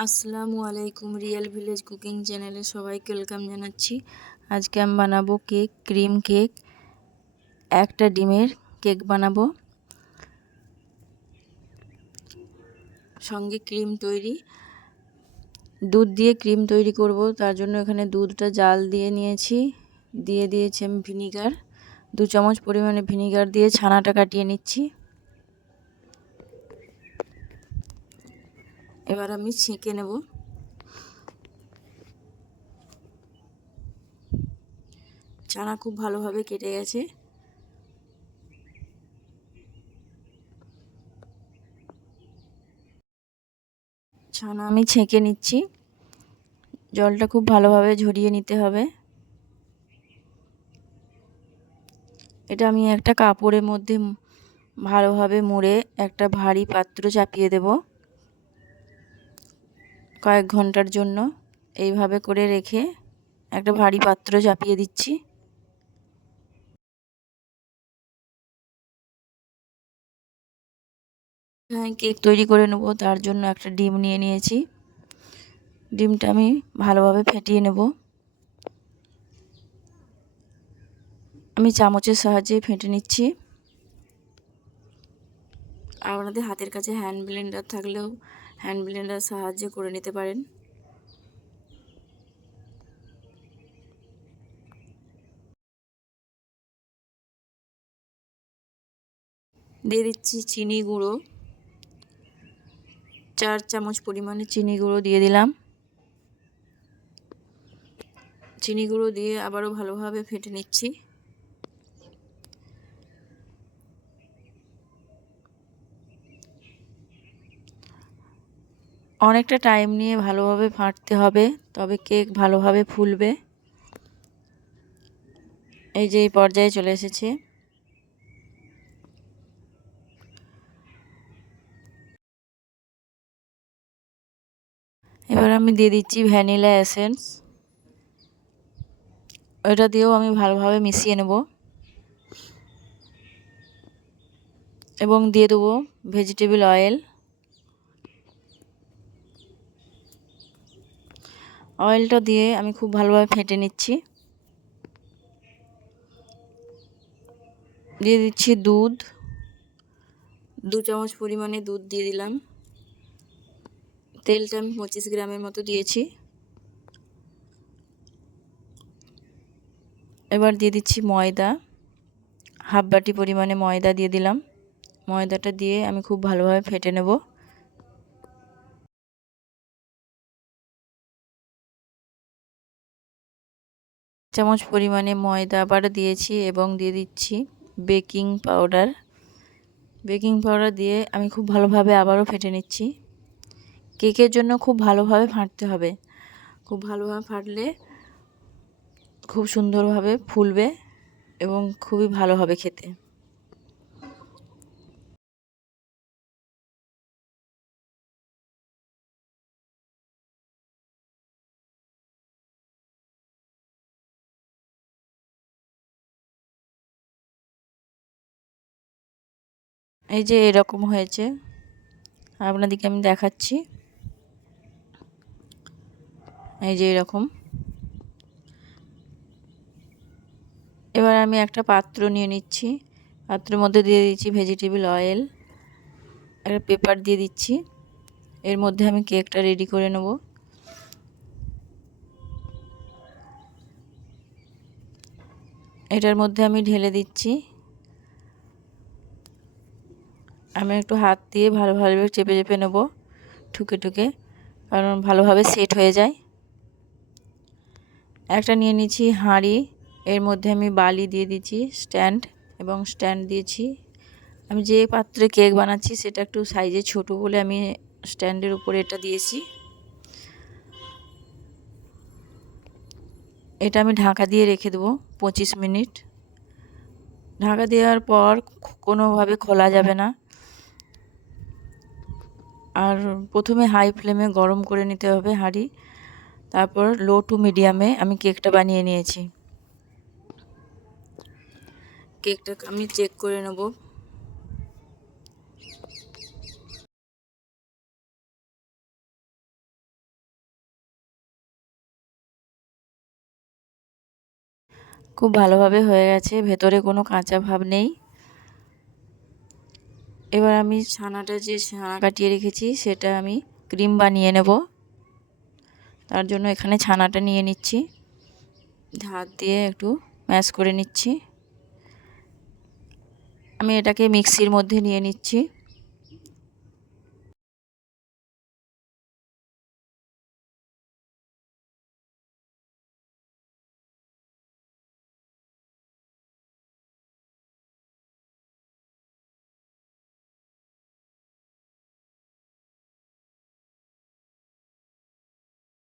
আসসালামু আলাইকুম real village cooking চ্যানেলে সবাইকে ওয়েলকাম জানাচ্ছি। আজকে আমি বানাবো কেক ক্রিম কেক একটা ডিমের কেক বানাবো। সঙ্গে ক্রিম তৈরি। দুধ দিয়ে ক্রিম তৈরি করব, তার জন্য এখানে দুধটা জাল দিয়ে নিয়েছি। দিয়ে দিয়েছি আমি ভিনিগার দু চামচ পরিমাণে ভিনিগার দিয়ে ছানাটা কাটিয়ে নিচ্ছি। এবার আমি ছেঁকে নেব। চানা খুব ভালোভাবে কেটে গেছে। ছানা আমি ছেঁকে নিচ্ছি। জলটা খুব ভালোভাবে ঝরিয়ে নিতে হবে। এটা আমি একটা কাপড়ের মধ্যে ভালোভাবে মুড়ে একটা ভারী পাত্র চাপিয়ে দেবো। কয়েক ঘণ্টার জন্য এইভাবে করে রেখে একটা ভারী পাত্র চাপিয়ে দিচ্ছি। হ্যাঁ কেক তৈরি করে নেব, তার জন্য একটা ডিম নিয়ে নিয়েছি। ডিমটা আমি ভালোভাবে ফেটিয়ে নেব। আমি চামচের সাহায্যে ফেটে নিচ্ছি। আপনাদের হাতের কাছে হ্যান্ড ব্লেন্ডার থাকলেও হ্যান্ড ব্লেন্ডার সাহায্যে করে নিতে পারেন। দিয়ে দিচ্ছি চিনি গুঁড়ো। চার চামচ পরিমাণে চিনি গুঁড়ো দিয়ে দিলাম। চিনি গুঁড়ো দিয়ে আবারও ভালোভাবে ফেটে নিচ্ছি। অনেকটা টাইম নিয়ে ভালোভাবে ফাটতে হবে, তবে কেক ভালোভাবে ফুলবে। এই যে এই পর্যায়ে চলে এসেছে। এবার আমি দিয়ে দিচ্ছি ভ্যানিলা এসেন্স। ওইটা দিয়েও আমি ভালোভাবে মিশিয়ে নেব। এবং দিয়ে দেবো ভেজিটেবল অয়েল। অয়েলটা দিয়ে আমি খুব ভালোভাবে ফেটে নিচ্ছি। দিয়ে দিচ্ছি দুধ। দু চামচ পরিমাণে দুধ দিয়ে দিলাম। তেলটা আমি পঁচিশ গ্রামের মতো দিয়েছি। এবার দিয়ে দিচ্ছি ময়দা। হাফ বাটি পরিমাণে ময়দা দিয়ে দিলাম। ময়দাটা দিয়ে আমি খুব ভালোভাবে ফেটে নেব। চামচ পরিমাণে ময়দা আবার দিয়েছি এবং দিয়ে দিচ্ছি বেকিং পাউডার। বেকিং পাউডার দিয়ে আমি খুব ভালোভাবে আবারও ফেটে নিচ্ছি। কেকের জন্য খুব ভালোভাবে ফাটতে হবে। খুব ভালোভাবে ফাটলে খুব সুন্দরভাবে ফুলবে এবং খুবই ভালো হবে খেতে। এই যে এরকম হয়েছে। আপনাদেরকে আমি দেখাচ্ছি। এই যে এরকম। এবার আমি একটা পাত্র নিয়ে নিচ্ছি। পাত্রের মধ্যে দিয়ে দিচ্ছি ভেজিটেবল অয়েল একটা পেপার দিয়ে দিচ্ছি। এর মধ্যে আমি কেকটা রেডি করে নেব। এটার মধ্যে আমি ঢেলে দিচ্ছি। আমি একটু হাত দিয়ে ভালোভাবে চেপে চেপে নেব, ঠুকে ঠুকে, কারণ ভালোভাবে সেট হয়ে যায়। একটা নিয়ে নিচ্ছি হাঁড়ি, এর মধ্যে আমি বালি দিয়ে দিচ্ছি, স্ট্যান্ড, এবং স্ট্যান্ড দিয়েছি। আমি যে পাত্রে কেক বানাচ্ছি সেটা একটু সাইজে ছোট বলে আমি স্ট্যান্ডের উপরে এটা দিয়েছি। এটা আমি ঢাকা দিয়ে রেখে দেবো পঁচিশ মিনিট। ঢাকা দেওয়ার পর কোনোভাবে খোলা যাবে না। আর প্রথমে হাই ফ্লেমে গরম করে নিতে হবে হাঁড়ি। তারপর লো টু মিডিয়ামে আমি কেকটা বানিয়ে নিয়েছি। কেকটা আমি চেক করে নেব। খুব ভালোভাবে হয়ে গেছে, ভেতরে কোনো কাঁচা ভাব নেই। এবার আমি ছানাটা যে ছানা কাটিয়ে রেখেছি, সেটা আমি ক্রিম বানিয়ে নেব। তার জন্য এখানে ছানাটা নিয়ে নিচ্ছি। হাত দিয়ে একটু ম্যাশ করে নিচ্ছি। আমি এটাকে মিক্সির মধ্যে নিয়ে নিচ্ছি।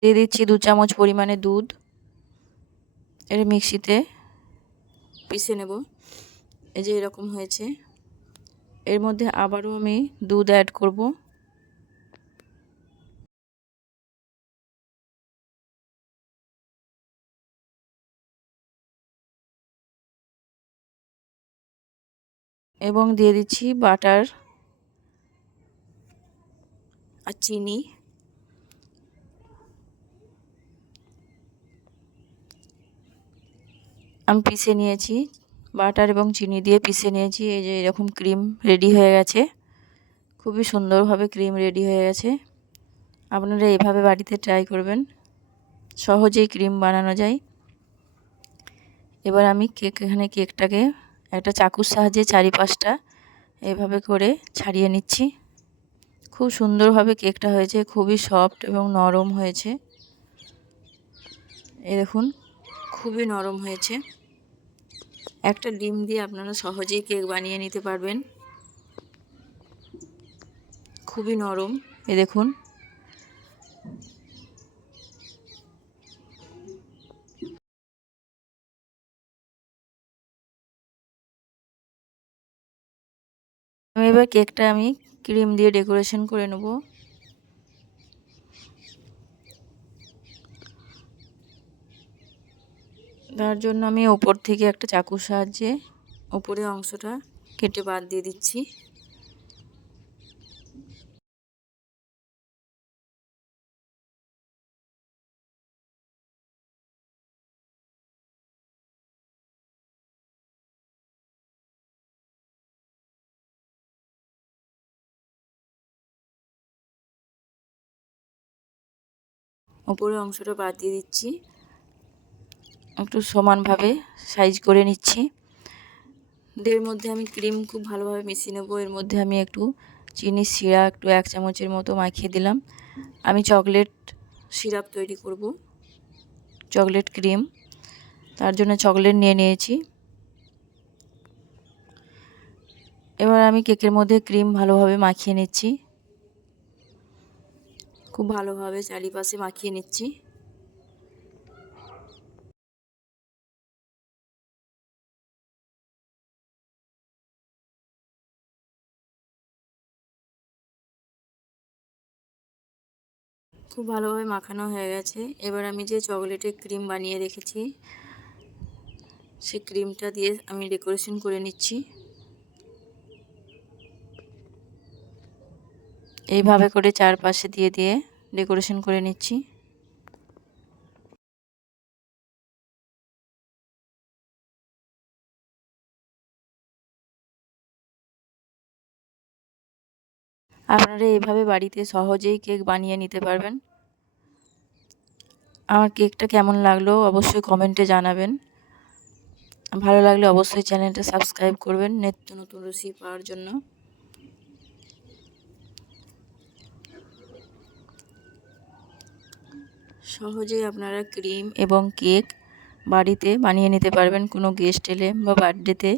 দিয়ে দিচ্ছি দু চামচ পরিমাণে দুধ। এটা মিক্সিতে পিষে নেব। এই যে এরকম হয়েছে। এর মধ্যে আবারও আমি দুধ অ্যাড করব। এবং দিয়ে দিচ্ছি বাটার আর চিনি। আমি পিষে নিয়েছি। বাটার এবং চিনি দিয়ে পিষে নিয়েছি। এই যে এরকম ক্রিম রেডি হয়ে গেছে। খুবই সুন্দরভাবে ক্রিম রেডি হয়ে গেছে। আপনারা এভাবে বাড়িতে ট্রাই করবেন। সহজেই ক্রিম বানানো যায়। এবার আমি কেক, এখানে কেকটাকে একটা চাকুর সাহায্যে চারিপাশটা এভাবে করে ছাড়িয়ে নিচ্ছি। খুব সুন্দরভাবে কেকটা হয়েছে। খুবই সফট এবং নরম হয়েছে। এই দেখুন। খুবই নরম হয়েছে। একটা ডিম দিয়ে আপনারা সহজেই কেক বানিয়ে নিতে পারবেন। খুবই নরম। এ দেখুন। এবার কেকটা আমি ক্রিম দিয়ে ডেকোরেশন করে নেব। তার জন্য আমি ওপর থেকে একটা চাকুর সাহায্যে ওপরের অংশটা কেটে বাদ দিয়ে দিচ্ছি। ওপরের অংশটা বাদ দিয়ে দিচ্ছি। একটু সমানভাবে সাইজ করে নিচ্ছি। এর মধ্যে আমি ক্রিম খুব ভালোভাবে মিশিয়ে নেব। এর মধ্যে আমি একটু চিনির শিরা, একটু এক চামচের মতো মাখিয়ে দিলাম। আমি চকলেট সিরাপ তৈরি করব। চকলেট ক্রিম তার জন্য চকলেট নিয়ে নিয়েছি। এবার আমি কেকের মধ্যে ক্রিম ভালোভাবে মাখিয়ে নিচ্ছি। খুব ভালোভাবে চারিপাশে মাখিয়ে নিচ্ছি। খুব ভালোভাবে মাখানো হয়ে গেছে। এবার আমি যে চকলেটের ক্রিম বানিয়ে রেখেছি সে ক্রিমটা দিয়ে আমি ডেকোরেশন করে নিচ্ছি। এইভাবে করে চারপাশে দিয়ে দিয়ে ডেকোরেশন করে নিচ্ছি। আপনারা এইভাবে বাড়িতে সহজেই কেক বানিয়ে নিতে পারবেন। আমার কেকটা কেমন লাগল অবশ্যই কমেন্টে জানাবেন। ভালো লাগলে অবশ্যই চ্যানেলটা সাবস্ক্রাইব করবেন নিত্য নতুন রেসিপি পাওয়ার জন্য। সহজেই আপনারা ক্রিম এবং কেক বাড়িতে বানিয়ে নিতে পারবেন কোনো গেস্ট এলে বা বার্থডেতে